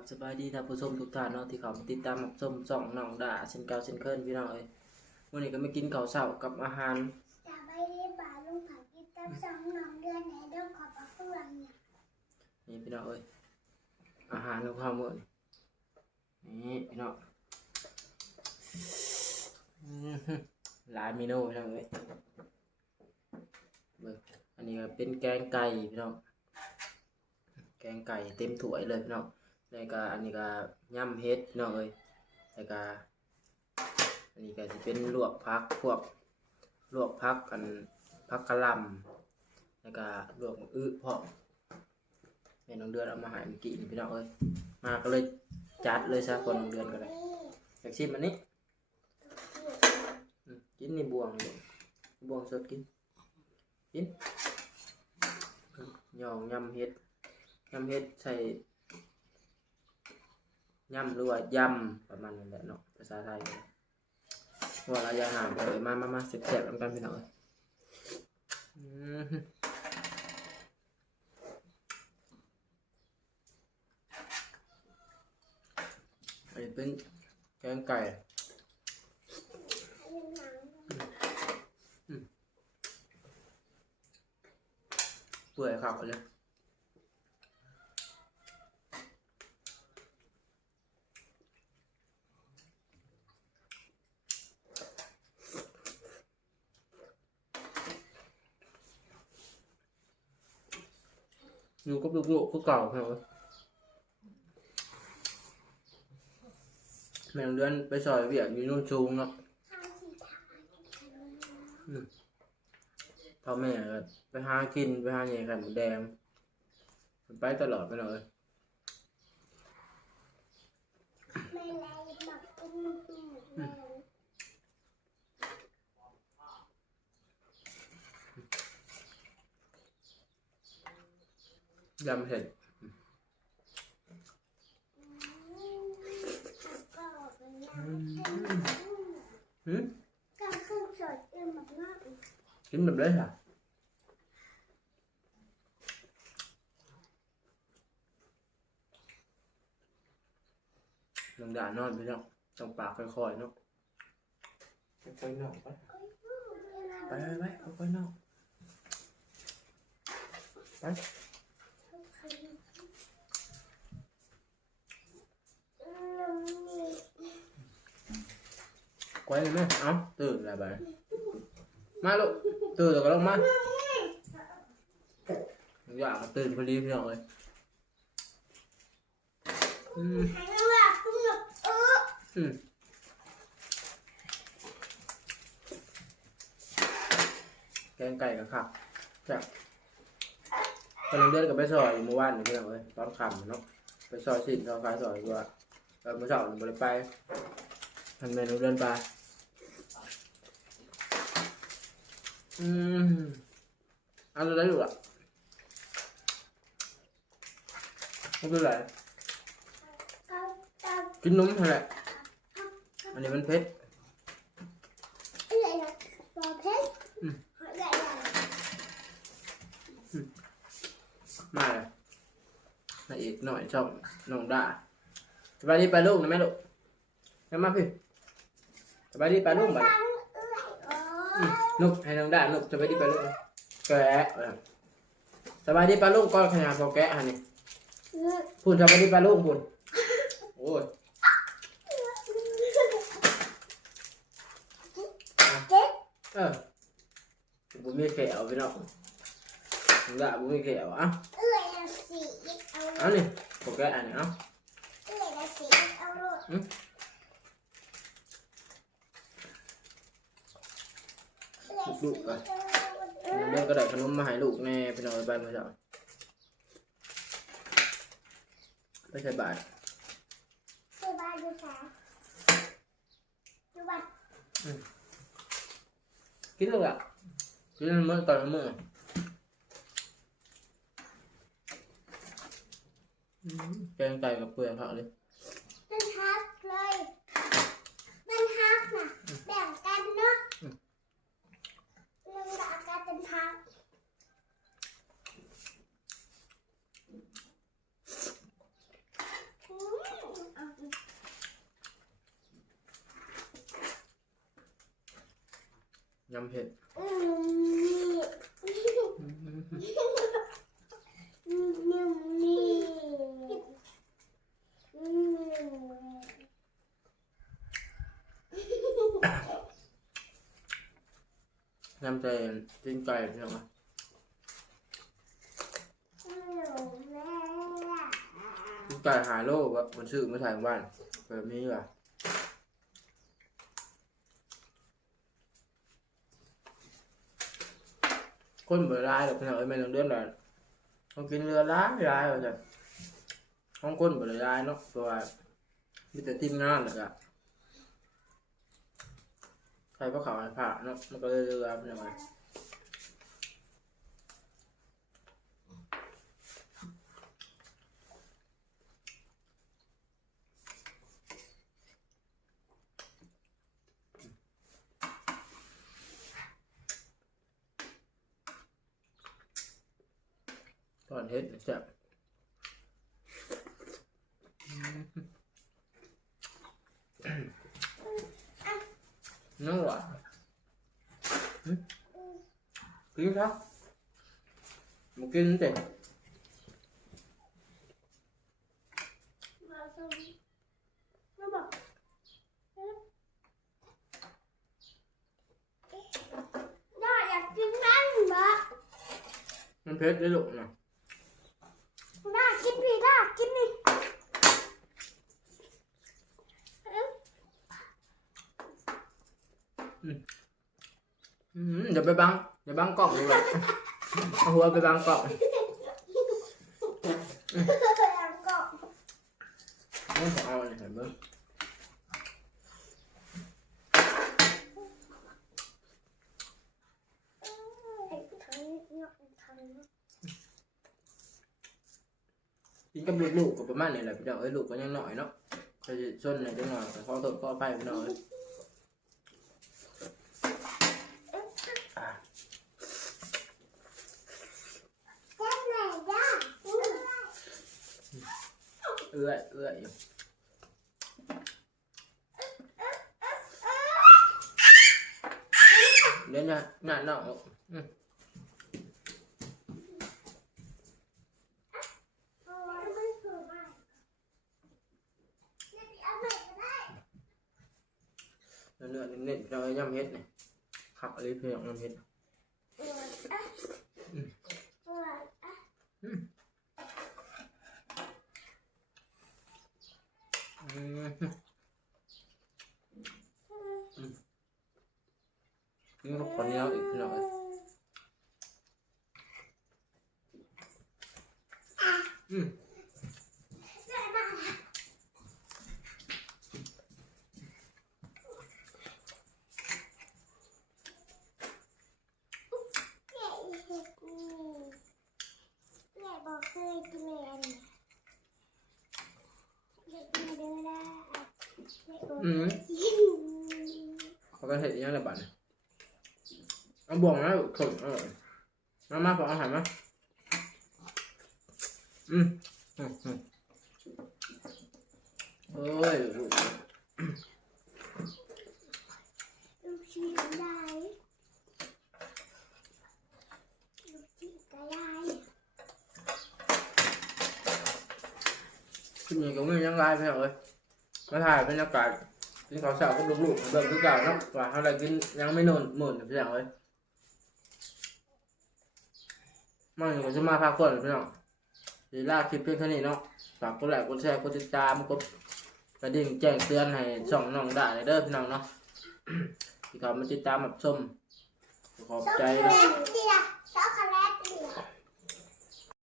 บสบายดีท่านผู้ชมทุกท่านเนาะที่เขามาติดตามรับชมส่องน้องด่าเช่นเก่าเช่นเคยพี่น้องเอ้ยวันนี้ก็ไม่กินข้าวเช้ากับอาหารจะไปเรียนบาลุงผักกินตั้งสองน้องเดือนไหนเรื่องขอบพระคุณเนี่ยนี่พี่น้องเอ้ยอาหารของข้าวมื้อนี้นี่พี่น้องอื้อหือหลายเมนูพี่น้องเอ้ยเบิ่งอันนี้ก็เป็นแกงไก่พี่น้องแกงไก่เต็มถ้วยเลยพี่น้อง แล้วก็อันนี้ก็ย่ำเฮ็ดพี่น้องเอ้ยแล้วก็อันนี้ก็จะเป็นลวกผักพวกลวกผักอันผักกะลำแล้วก็ลวกมะอึพร้อมแม่น้องเดือนเอามาใหายเมื่อกี้นี่พี่น้องเอ้ยมาก็เลยจัดเลยซะคนน้องเดือนก็เลยอยากชิมอันนี้กินนี่บวงนี่บวงสดกินกินยองยำเห็ดยำเห็ดใส่ ยำหรือว่ายำประมาณนั้นแหละเนาะภาษาไทยว่าเราอย่าห่างไปเลยมามามาเสร็จๆแล้วกันพี่น้องเอ้ยอืมอันนี้เป็นแกงไก่เปื่อยครับเลยอยู่กับลูกๆก็เก่าครับแม่งเดือนไปซอยเวียกอยู่นู่ นชูงเนาะข้าวสีขาวพ่อแม่ก็ไปหากินไปหาใหญ่ไข่หมูแดงไปตลอดไปเลยไม่ไรหมักกินหมูแดง ยำเผ็ดก็เป็นน้หืมำก็ขึ้นสดเอ็มแบบนั้นกินแบบได้ค่ะลงด่านอนไปเนาะต้องปากค่อยๆเนาะค่อยๆเนาะไปไปไปไปค่อยๆเนาะไป ไว้เลยไหมเอ้าตื่นแล้วไปมาลูกตื่นแล้วก็ลงมาอยากตื่นพอดีพี่น้องเลยอืมอืมแกงไก่กับข้าวจ้ะตอนเดือนกับไปซอยเมื่อวานนี่พี่น้องเลยตอนค่ำเนาะไปซอยสินซอยฟ้าซอยตัวเออเมื่อเช้าหนูไปไปทำเมนูเดินไป อืมอันอะไรอยู่อะไม่เป็นไรเขาตามกินนมเท่าไหร่อันนี้มันเผ็ดอะไรนะบอเพชรมอะไรนะมาเลยมาอีกหน่อยชองน้องด่าสบายดีไปลูกนะแม่ลูกแล้วมาพี่สบายดีไปลูกบัด ลูกให้น้องด่าลูกสบายดีปลูกแกะสบายดีปลูกก้อนขนาดพอแกะฮะนี่ยพูดสบายดีปลูกพูดโอ้ยเจ๊เออบุมีแขวพี่น้องน้องด่าบุมีแขวอะเอื้อยละอานี่พอแกะอันนี้เอาเอื้อยละสีเอาโลดลูกๆไปเรื่องก็ได้ขนมมาให้ลูกแน่พี่น้องไปมาจ้ะไปใส่บาตรคือบ้านดูสาดูบ้านกินลูกอะกินมื้อตอนมื้ออืมแกงไก่กับเปลือกผักเลยมันฮักเลยมันฮักน่ะแบ่งกันเนาะเรื่องดากันเป็นฮัก อืม ยำเผ็ดอืมนี่นี่นี่อืมน้ำใจจิ้นไก่พี่น้องอะอืมแม่จิ้นไก่หาโลวะมันซื้อมาถ่ายบ้านแบบนี้ว่ะ คนเบื่อร้ายหรอกพี่น้องเอ้ยไม่ต้องเดือดร้อนต้องกินเรือร้ายร้ายว่าจ้ะห้องคนเบื่อร้ายเนาะเพราะว่ามีแต่ทีมงานเลยอะใครก็เขาไอ้ผ่าเนาะมันก็เลยเรือพี่น้องเอ้ย อนเฮ็ดจะนั่งหวะกินครับมากินเต็มมาส่งมาบอกย่าอยากกินนั่นบะมันเพชรได้ลูกนะ ย่ากินพี่ย่ากินนี่เอ้ย อืมอย่าไปบังอย่าบังกล่องเลยว่ะเอาหัวไปบังกล่องยังก็นี่ผมเอาเนี่ยเห็นไหมไอ้ทางนี้เนาะทางนี้กินกับลูกๆก็ประมาณนี้แหละพี่น้องเอ้ยลูกก็ยังน้อยเนาะเคยชนในจังหวะแต่ขอโทษขออภัยพี่น้องเอ้ยอะ แค่ไหนย่า เอื้อยเอื้อยอยู่เดี๋ยวนะหน้าเนาะอืมไม่ถูกอะเนี่ยเอาไปก็ได้เนื้อเน้นๆพี่น้องเอ้ยยำเฮ็ดเนี่ยขับอะไรพี่น้องยำเฮ็ด เอออะเอออะ อืม นี่ก็คนเดียวอีกพี่น้องเอ้ยอืม แม่เห็ดนี่แม่บอกเคยกินเลยอันนี้เด็กมาดูได้แม่บ อกอืมเขาก็เห็ดอยังไงบ้านเอาบ่วงนะขนเออมามาพออาหารมาอืมอืมอืมโอ้ยลูกชิ้นได้ลูกชิ้นก็ได้ขึ้นยังก็ไม่ยังไงพี่องเอ้ยมาถ่ายบรรยากาศ กินข้าวเช้ากับลูกๆเบิ่งคือเก่าเนาะว่าเขาได้กินยังไม่นอนหมื่นพี่น้องเอ้ยมันก็จะมาพาคนพี่น้องดีลาคลิปเพียงเท่านี้เนาะฝากกดไลค์กดแชร์กดติดตามกดกระดิ่งแจ้งเตือนให้ช่องน้องได้เด้อพี่น้องเนาะที่เขามาติดตามรับชมขอบใจช็อกโกแลเนาะ